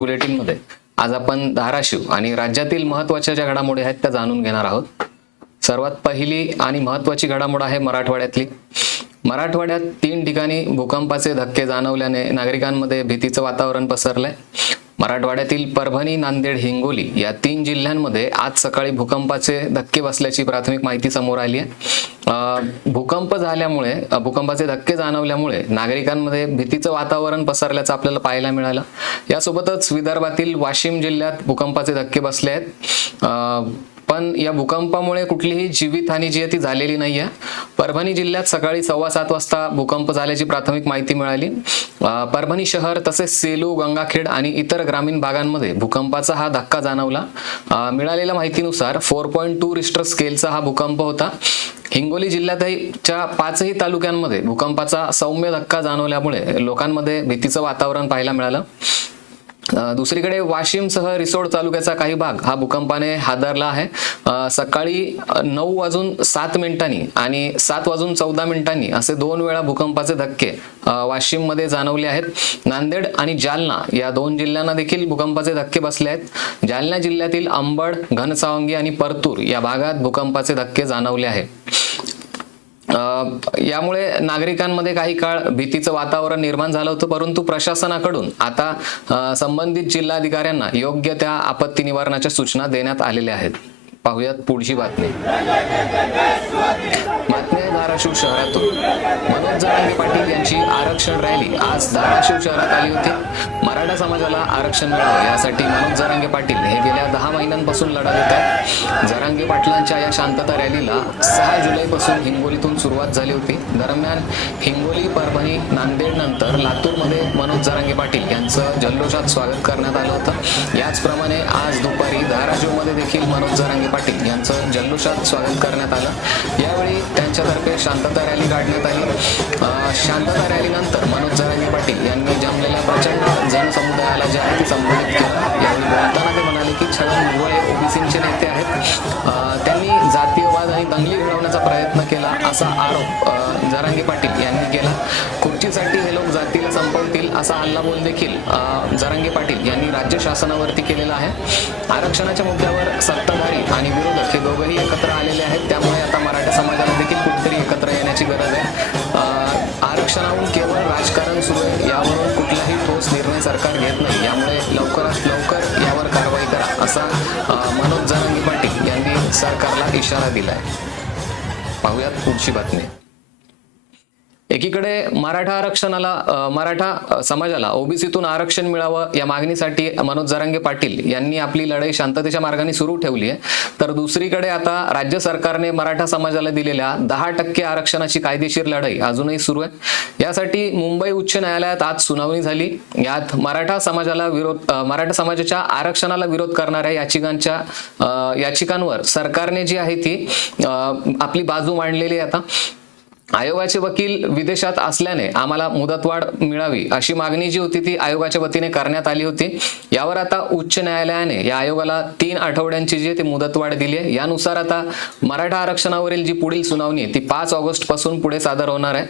बुलेटिनमध्ये आज आपण धाराशिव आणि राज्यातील महत्त्वाच्या ज्या घडामोडी आहेत त्या जाणून घेणार आहोत. सर्वात पहिली आणि महत्वाची घडामोड आहे मराठवाड्यातली. मराठवाड्यात तीन ठिकाणी भूकंपाचे धक्के जाणवल्याने नागरिकांमध्ये भीतीचं वातावरण पसरलंय. मराठवाड्यातील परभणी नांदेड हिंगोली या तीन जिल्ह्यांमध्ये आज सकाळी भूकंपाचे धक्के बसल्याची प्राथमिक माहिती समोर आली आहे. भूकंप झाल्यामुळे भूकंपाचे धक्के जाणवल्यामुळे नागरिकांमध्ये भीतीचं वातावरण पसरल्याचं आपल्याला पाहायला मिळालं. यासोबतच विदर्भातील वाशिम जिल्ह्यात भूकंपाचे धक्के बसले आहेत. पण या भूकंपामुळे कुठलीही जीवितहानी जी आहे ती झालेली नाही आहे परभणी जिल्ह्यात सकाळी सव्वा सात वाजता भूकंप झाल्याची प्राथमिक माहिती मिळाली. परभणी शहर तसेच सेलू गंगाखेड आणि इतर ग्रामीण भागांमध्ये भूकंपाचा हा धक्का जाणवला. मिळालेल्या माहितीनुसार फोर पॉईंट टू रिस्टर स्केलचा हा भूकंप होता. हिंगोली जिल्ह्यातही च्या पाचही तालुक्यांमध्ये भूकंपाचा सौम्य धक्का जाणवल्यामुळे लोकांमध्ये भीतीचं वातावरण पाहायला मिळालं. दुसरीकडे वाशिमसह रिसोड तालुक्याचा काही भाग हा भूकंपाने हादरला आहे. सकाळी नऊ वाजून सात मिनिटांनी आणि सात वाजून चौदा मिनिटांनी असे दोन वेळा भूकंपाचे धक्के वाशिममध्ये जाणवले आहेत. नांदेड आणि जालना या दोन जिल्ह्यांना देखील भूकंपाचे धक्के बसले आहेत. जालना जिल्ह्यातील अंबड घनसावंगी आणि परतूर या भागात भूकंपाचे धक्के जाणवले आहेत. यामुळे नागरिकांमध्ये काही काळ भीतीचं वातावरण निर्माण झालं होतं परंतु प्रशासनाकडून आता संबंधित जिल्हाधिकाऱ्यांना योग्य त्या आपत्ती निवारणाच्या सूचना देण्यात आलेल्या आहेत. पाहुयात पुढची बातमी. बातमी धाराशिव शहरातून. मनोज जरांगे पाटील यांची आरक्षण रॅली आज धाराशिव शहरात आली होती. मराठा समाजाला आरक्षण मिळावं यासाठी मनोज जरांगे पाटील हे गेल्या दहा महिन्यांपासून लढा देत आहेत जरांगे पाटलांच्या या शांतता रॅलीला सहा जुलैपासून हिंगोलीतून सुरुवात झाली होती. दरम्यान हिंगोली परभणी नांदेड नंतर लातूरमध्ये मनोज जरांगे पाटील यांचं जल्लोषात स्वागत करण्यात आलं होतं. याचप्रमाणे आज दुपारी धाराशिवमध्ये देखील मनोज जरांगे पाटील यांचं जल्लोषात स्वागत करण्यात आलं. यावेळी त्यांच्या तर्फे शांतता रॅली काढण्यात आली. शांतता रॅलीनंतर मनोज जरांगे पाटील यांनी जमलेल्या प्रचंड जनसमुदायाला जे आहे ते संबोधित केलं यावेळी बोलताना ते म्हणाले की छगन भुजबळ हे ओबीसीचे नेते आहेत. त्यांनी जातीयवाद आणि दंगली घडवण्याचा प्रयत्न केला असा आरोप जरांगी पाटील यांनी केला. खुर्चीसाठी हे लोक जातीला संपवतील असा हल्लाबोल देखील जरांगी पाटील यांनी राज्य शासनावरती केलेला आहे. आरक्षणाच्या मुद्द्यावर सत्ताधारी आणि विरोधक हे दोघंही एकत्र सरकार घेत नाही. यामुळे लवकरात लवकर यावर कारवाई करा असा मनोज जरांगे पाटील यांनी सरकारला इशारा दिलाय. पाहुयात पुढची बातमी. एकीकडे मराठा आरक्षणाला मराठा समाजाला ओबीसीतून आरक्षण मिळावं या मागणीसाठी मनोज जरांगे पाटील यांनी आपली लढाई शांततेच्या मार्गाने सुरू ठेवली आहे. तर दुसरीकडे आता राज्य सरकारने मराठा समाजाला दिलेल्या दहा टक्के आरक्षणाची कायदेशीर लढाई अजूनही सुरू आहे. यासाठी मुंबई उच्च न्यायालयात आज सुनावणी झाली. यात मराठा समाजाला विरोध मराठा समाजाच्या आरक्षणाला विरोध करणाऱ्या याचिकांच्या याचिकांवर सरकारने जी आहे ती आपली बाजू मांडलेली आहे आता. आयोगाचे वकील विदेशात असल्याने आम्हाला मुदतवाढ मिळावी अशी मागणी जी होती ती आयोगाच्या वतीने करण्यात आली होती. यावर आता उच्च न्यायालयाने या आयोगाला तीन आठवड्यांची जी आहे ती मुदतवाढ दिली आहे. यानुसार आता मराठा आरक्षणावरील जी पुढील सुनावणी आहे ती पाच ऑगस्टपासून पुढे सादर होणार आहे.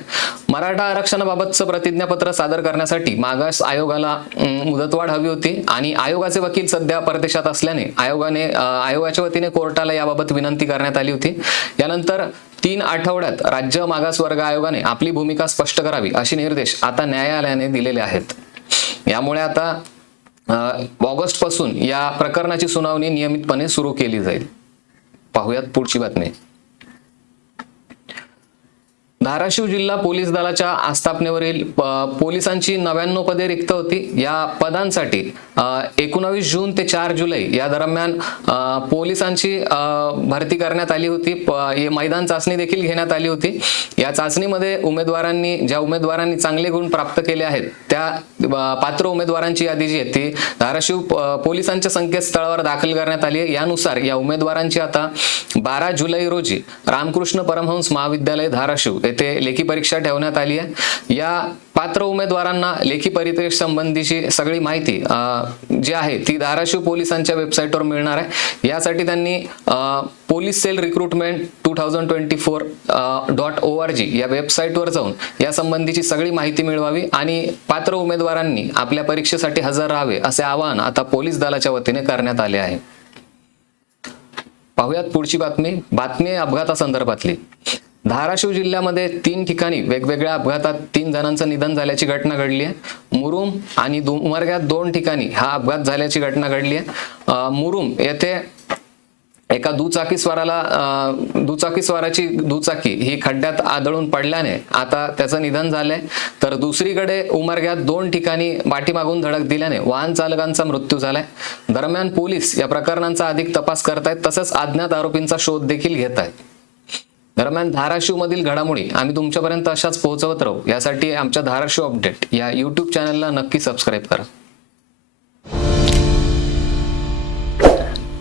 मराठा आरक्षणाबाबतचं प्रतिज्ञापत्र सादर करण्यासाठी मागास आयोगाला मुदतवाढ हवी होती आणि आयोगाचे वकील सध्या परदेशात असल्याने आयोगाने आयोगाच्या वतीने कोर्टाला याबाबत विनंती करण्यात आली होती. यानंतर तीन आठवड्यात राज्य मागासवर्ग आयोगाने आपली भूमिका स्पष्ट करावी असे निर्देश आता न्यायालयाने दिलेले आहेत. यामुळे आता ऑगस्टपासून या प्रकरणाची सुनावणी नियमितपणे सुरू केली जाईल. पाहुयात पुढची बातमी. धाराशिव जिल्हा पोलीस दलाच्या आस्थापनेवरील पोलिसांची नव्याण्णव पदे रिक्त होती. या पदांसाठी एकोणावीस जून ते चार जुलै या दरम्यान पोलिसांची भरती करण्यात आली होती. मैदान चाचणी देखील घेण्यात आली होती. या चाचणीमध्ये उमेदवारांनी ज्या उमेदवारांनी चांगले गुण प्राप्त केले आहेत त्या पात्र उमेदवारांची यादी जी आहे ती धाराशिव पोलिसांच्या संकेतस्थळावर दाखल करण्यात आली आहे. यानुसार या उमेदवारांची आता बारा जुलै रोजी रामकृष्ण परमहंस महाविद्यालय धाराशिव येथे लेखी परीक्षा ठेवण्यात आली आहे. या पात्र उमेदवारांना लेखी परीक्षे संबंधीची सगळी माहिती जी आहे ती धाराशिव पोलिसांच्या वेबसाईटवर मिळणार आहे. यासाठी त्यांनी police cell recruitment two thousand twenty four dot O R G या वेबसाईटवर जाऊन या संबंधीची सगळी माहिती मिळवावी आणि पात्र उमेदवारांनी आपल्या परीक्षेसाठी हजर राहावे असे आवाहन आता पोलीस दलाच्या वतीने करण्यात आले आहे. पाहुयात पुढची बातमी बातमी अपघातासंदर्भातली. धाराशिव जिल्ह्यामध्ये तीन ठिकाणी वेगवेगळ्या अपघातात तीन जणांचं निधन झाल्याची घटना घडली आहे. मुरुम आणि उमरग्यात दोन ठिकाणी हा अपघात झाल्याची घटना घडली आहे. मुरुम येथे एका दुचाकी स्वाराला दुचाकी स्वाराची दुचाकी ही खड्ड्यात आदळून पडल्याने आता त्याचं निधन झालंय. तर दुसरीकडे उमरग्यात दोन ठिकाणी पाठीमागून धडक दिल्याने वाहन चालकांचा मृत्यू झालाय. दरम्यान पोलीस या प्रकरणांचा अधिक तपास करतायत तसंच अज्ञात आरोपींचा शोध देखील घेत आहेत दरम्यान धाराशिव मधील घडामोडी आम्ही तुमच्यापर्यंत अशाच पोहोचवत राहू. यासाठी आमच्या धाराशिव अपडेट या युट्यूब चॅनलला नक्की सबस्क्राईब करा.